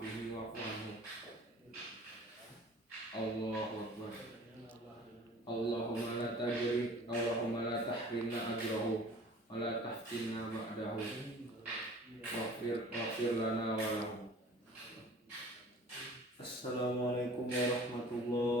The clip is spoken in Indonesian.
afihi wa'fu anhu. Allahu akbar. Allahumma la tahrimna ajrahu wa la tahtimna ba'dahu. Waghfir lana wa lahu. Assalamualaikum warahmatullahi